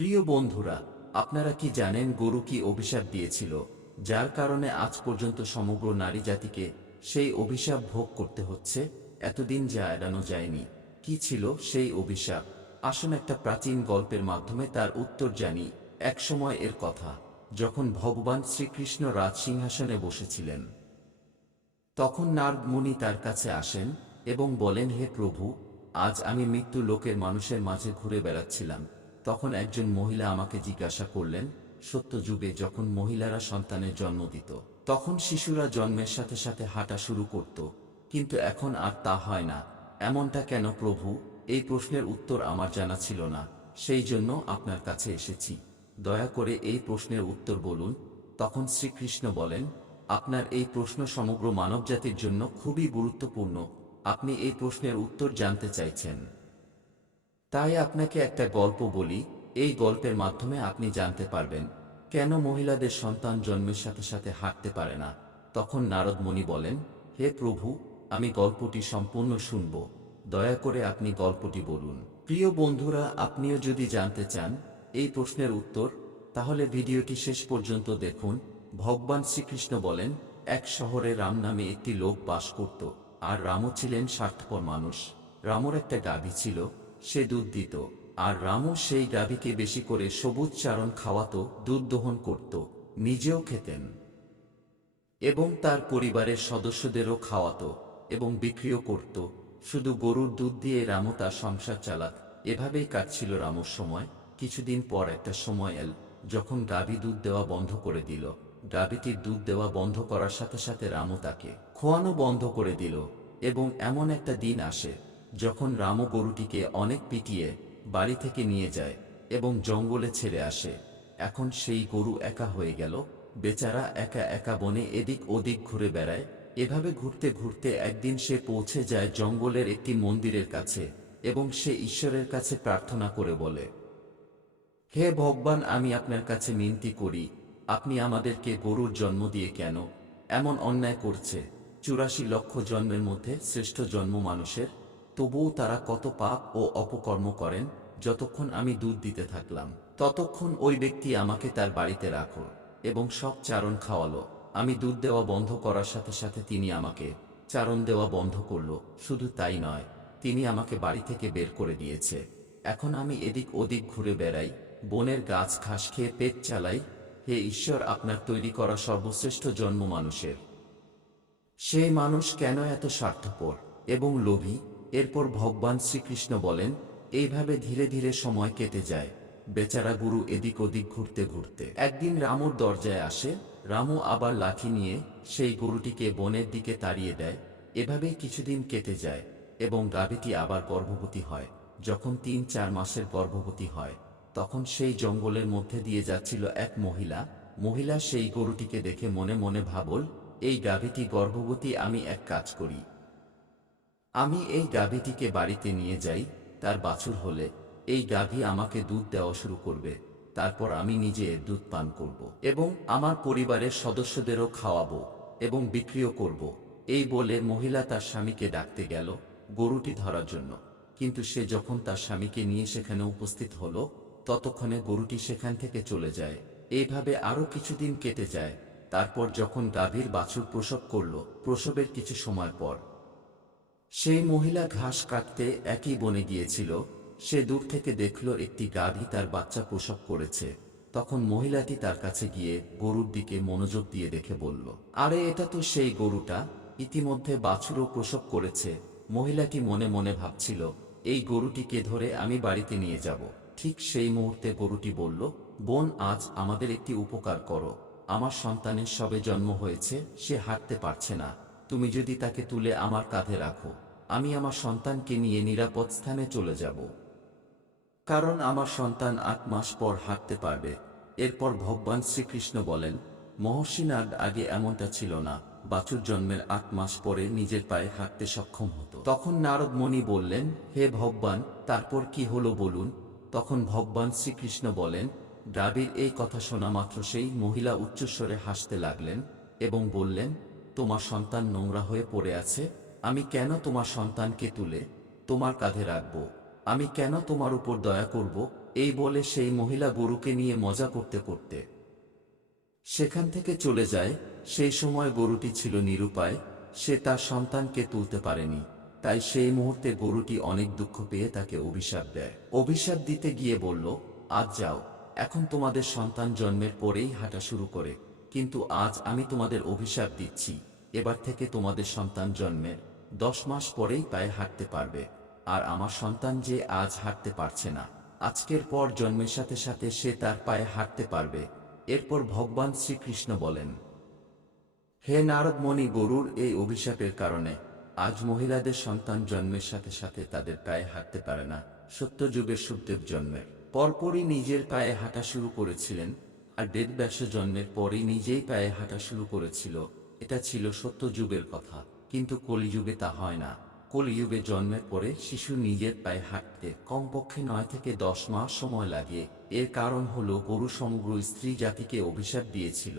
প্রিয় বন্ধুরা, আপনারা কি জানেন গরু কি অভিশাপ দিয়েছিল, যার কারণে আজ পর্যন্ত সমগ্র নারী জাতিকে সেই অভিশাপ ভোগ করতে হচ্ছে? এতদিন যা এড়ানো যায়নি। কি ছিল সেই অভিশাপ? আসুন একটা প্রাচীন গল্পের মাধ্যমে তার উত্তর জানি। এক সময় এর কথা, যখন ভগবান শ্রীকৃষ্ণ রাজসিংহাসনে বসেছিলেন। তখন নারদ মুনি তার কাছে আসেন এবং বলেন, হে প্রভু, আজ আমি মৃত্যু লোকের মানুষের মাঝে ঘুরে বেড়াচ্ছিলাম। তখন একজন মহিলা আমাকে জিজ্ঞাসা করলেন, সত্য যুগে যখন মহিলারা সন্তানের জন্ম দিত, তখন শিশুরা জন্মের সাথে সাথে হাঁটা শুরু করত, কিন্তু এখন আর তা হয় না। এমনটা কেন প্রভু? এই প্রশ্নের উত্তর আমার জানা ছিল না, সেই জন্য আপনার কাছে এসেছি। দয়া করে এই প্রশ্নের উত্তর বলুন। তখন শ্রীকৃষ্ণ বলেন, আপনার এই প্রশ্ন সমগ্র মানবজাতির জন্য খুবই গুরুত্বপূর্ণ। আপনি এই প্রশ্নের উত্তর জানতে চাইছেন, তাই আপনাকে একটা গল্প বলি। এই গল্পের মাধ্যমে আপনি জানতে পারবেন কেন মহিলাদের সন্তান জন্মের সাথে সাথে হাঁটতে পারে না। তখন নারদ মুনি বলেন, হে প্রভু, আমি গল্পটি সম্পূর্ণ শুনব, দয়া করে আপনি গল্পটি বলুন। প্রিয় বন্ধুরা, আপনিও যদি জানতে চান এই প্রশ্নের উত্তর, তাহলে ভিডিওটি শেষ পর্যন্ত দেখুন। ভগবান শ্রীকৃষ্ণ বলেন, এক শহরে রাম নামে একটি লোক বাস করত, আর রামও ছিলেন স্বার্থপর মানুষ। রামর একটা গাভী ছিল, সে দুধ দিত, আর রামও সেই গাভীকে বেশি করে সবুজ চারণ খাওয়াতো, দুধ দহন করত, নিজেও খেতেন এবং তার পরিবারের সদস্যদেরও খাওয়াতো এবং বিক্রিও করত। শুধু গরুর দুধ দিয়ে রামও তার সংসার চালাত। এভাবেই কাটছিল রামর সময়। কিছুদিন পর একটা সময় এল, যখন গাভী দুধ দেওয়া বন্ধ করে দিল। গাভীটির দুধ দেওয়া বন্ধ করার সাথে সাথে রামও তাকে খোয়ানো বন্ধ করে দিল। এবং এমন একটা দিন আসে, যখন রামও গরুটিকে অনেক পিটিয়ে বাড়ি থেকে নিয়ে যায় এবং জঙ্গলে ছেড়ে আসে। এখন সেই গরু একা হয়ে গেল, বেচারা একা একা বনে এদিক ওদিক ঘুরে বেড়ায়। এভাবে ঘুরতে ঘুরতে একদিন সে পৌঁছে যায় জঙ্গলের একটি মন্দিরের কাছে এবং সে ঈশ্বরের কাছে প্রার্থনা করে বলে, হে ভগবান, আমি আপনার কাছে মিনতি করি, আপনি আমাদেরকে গরুর জন্ম দিয়ে কেন এমন অন্যায় করছে? 84 লক্ষ জন্মের মধ্যে শ্রেষ্ঠ জন্ম মানুষের, তবুও তারা কত পাপ ও অপকর্ম করেন। যতক্ষণ আমি দুধ দিতে থাকলাম, ততক্ষণ ওই ব্যক্তি আমাকে তার বাড়িতে রাখো এবং সব চারণ খাওয়ালো। আমি দুধ দেওয়া বন্ধ করার সাথে সাথে তিনি আমাকে চারণ দেওয়া বন্ধ করলো। শুধু তাই নয়, তিনি আমাকে বাড়ি থেকে বের করে দিয়েছে। এখন আমি এদিক ওদিক ঘুরে বেড়াই, বনের গাছ ঘাস খেয়ে পেট চালাই। হে ঈশ্বর, আপনার তৈরি করা সর্বশ্রেষ্ঠ জন্ম মানুষের, সেই মানুষ কেন এত স্বার্থপর এবং লোভী? এরপর ভগবান শ্রীকৃষ্ণ বলেন, এইভাবে ধীরে ধীরে সময় কেটে যায়। বেচারা গুরু এদিক ওদিক ঘুরতে ঘুরতে একদিন রামুর দরজায় আসে। রামু আবার লাঠি নিয়ে সেই গরুটিকে বনের দিকে তাড়িয়ে দেয়। এভাবেই কিছুদিন কেটে যায় এবং গাভীটি আবার গর্ভবতী হয়। যখন 3-4 মাসের গর্ভবতী হয়, তখন সেই জঙ্গলের মধ্যে দিয়ে যাচ্ছিল এক মহিলা। মহিলা সেই গরুটিকে দেখে মনে মনে ভাবল, এই গাভীটি গর্ভবতী, আমি এক কাজ করি, আমি এই গাভীটিকে বাড়িতে নিয়ে যাই। তার বাছুর হলে এই গাভী আমাকে দুধ দেওয়া শুরু করবে, তারপর আমি নিজে এর দুধ পান করব এবং আমার পরিবারের সদস্যদেরও খাওয়াবো এবং বিক্রিও করব। এই বলে মহিলা তার স্বামীকে ডাকতে গেল গরুটি ধরার জন্য। কিন্তু সে যখন তার স্বামীকে নিয়ে সেখানে উপস্থিত হলো, ততক্ষণে গরুটি সেখান থেকে চলে যায়। এইভাবে আরও কিছুদিন কেটে যায়। তারপর যখন গাভীর বাছুর প্রসব করল, প্রসবের কিছু সময় পর সেই মহিলা ঘাস কাটতে একই বনে গিয়েছিল। সে দূর থেকে দেখল একটি গাভী তার বাচ্চা প্রসব করেছে। তখন মহিলাটি তার কাছে গিয়ে গরুর দিকে মনোযোগ দিয়ে দেখে বলল, আরে, এটা তো সেই গরুটা, ইতিমধ্যে বাছুরও প্রসব করেছে। মহিলাটি মনে মনে ভাবছিল, এই গরুটিকে ধরে আমি বাড়িতে নিয়ে যাব। ঠিক সেই মুহূর্তে গরুটি বলল, বোন, আজ আমাদের একটি উপকার করো। আমার সন্তানের সবে জন্ম হয়েছে, সে হাঁটতে পারছে না। তুমি যদি তাকে তুলে আমার কাঁধে রাখো, আমি আমার সন্তানকে নিয়ে নিরাপদ স্থানে চলে যাব, কারণ আমার সন্তান 8 মাস পর হাঁটতে পারবে। এরপর ভগবান শ্রীকৃষ্ণ বলেন, মহর্ষি নারদ, আগে এমনটা ছিল না। বাছুর জন্মের 8 মাস পরে নিজের পায়ে হাঁটতে সক্ষম হতো। তখন নারদ মুনি বললেন, হে ভগবান, তারপর কি হলো বলুন। তখন ভগবান শ্রীকৃষ্ণ বলেন, গাভীর এই কথা শোনা মাত্র সেই মহিলা উচ্চস্বরে হাসতে লাগলেন এবং বললেন, তোমার সন্তান নোংরা হয়ে পড়ে আছে। আমি কেন তোমার সন্তানকে তুলে তোমার কাঁধে রাখব? আমি কেন তোমার উপর দয়া করব? এই বলে সেই মহিলা গরুকে নিয়ে মজা করতে করতে সেখান থেকে চলে যায়। সেই সময় গরুটি ছিল নিরুপায়, সে তার সন্তানকে তুলতে পারেনি। তাই সেই মুহূর্তে গরুটি অনেক দুঃখ পেয়ে তাকে অভিশাপ দেয়। অভিশাপ দিতে গিয়ে বলল, আজ যাও, এখন তোমাদের সন্তান জন্মের পরেই হাঁটা শুরু করে, কিন্তু আজ আমি তোমাদের অভিশাপ দিচ্ছি, এবার থেকে তোমাদের সন্তান জন্মের 10 মাস পরেই পায়ে হাঁটতে পারবে। আর আমার সন্তান যে আজ হাঁটতে পারছে না, আজকের পর জন্মের সাথে সাথে সে তার পায়ে হাঁটতে পারবে। এরপর ভগবান শ্রীকৃষ্ণ বলেন, হে নারদ মুনি, গরুর এই অভিশাপের কারণে আজ মহিলাদের সন্তান জন্মের সাথে সাথে তাদের পায়ে হাঁটতে পারে না। সত্যযুগের সুখদেব জন্মের পরপরই নিজের পায়ে হাঁটা শুরু করেছিলেন, আর বেদব্যাস জন্মের পরই নিজেই পায়ে হাঁটা শুরু করেছিল। এটা ছিল সত্যযুগের কথা, কিন্তু কলিযুগে তা হয় না। কলিযুগে জন্মের পরে শিশু নিজের পায়ে হাঁটতে কমপক্ষে 9 থেকে 10 মাস সময় লাগে। এর কারণ হলো গরু সমগ্র স্ত্রী জাতিকে অভিশাপ দিয়েছিল।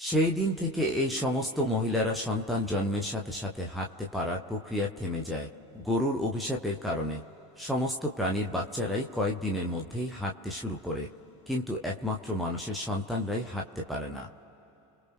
সেই দিন থেকে এই সমস্ত মহিলারা সন্তান জন্মের সাথে সাথে হাঁটতে পারার প্রক্রিয়া থেমে যায়। গরুর অভিশাপের কারণে সমস্ত প্রাণীর বাচ্চারাই কয়েকদিনের মধ্যেই হাঁটতে শুরু করে, কিন্তু একমাত্র মানুষের সন্তানরাই হাঁটতে পারে না।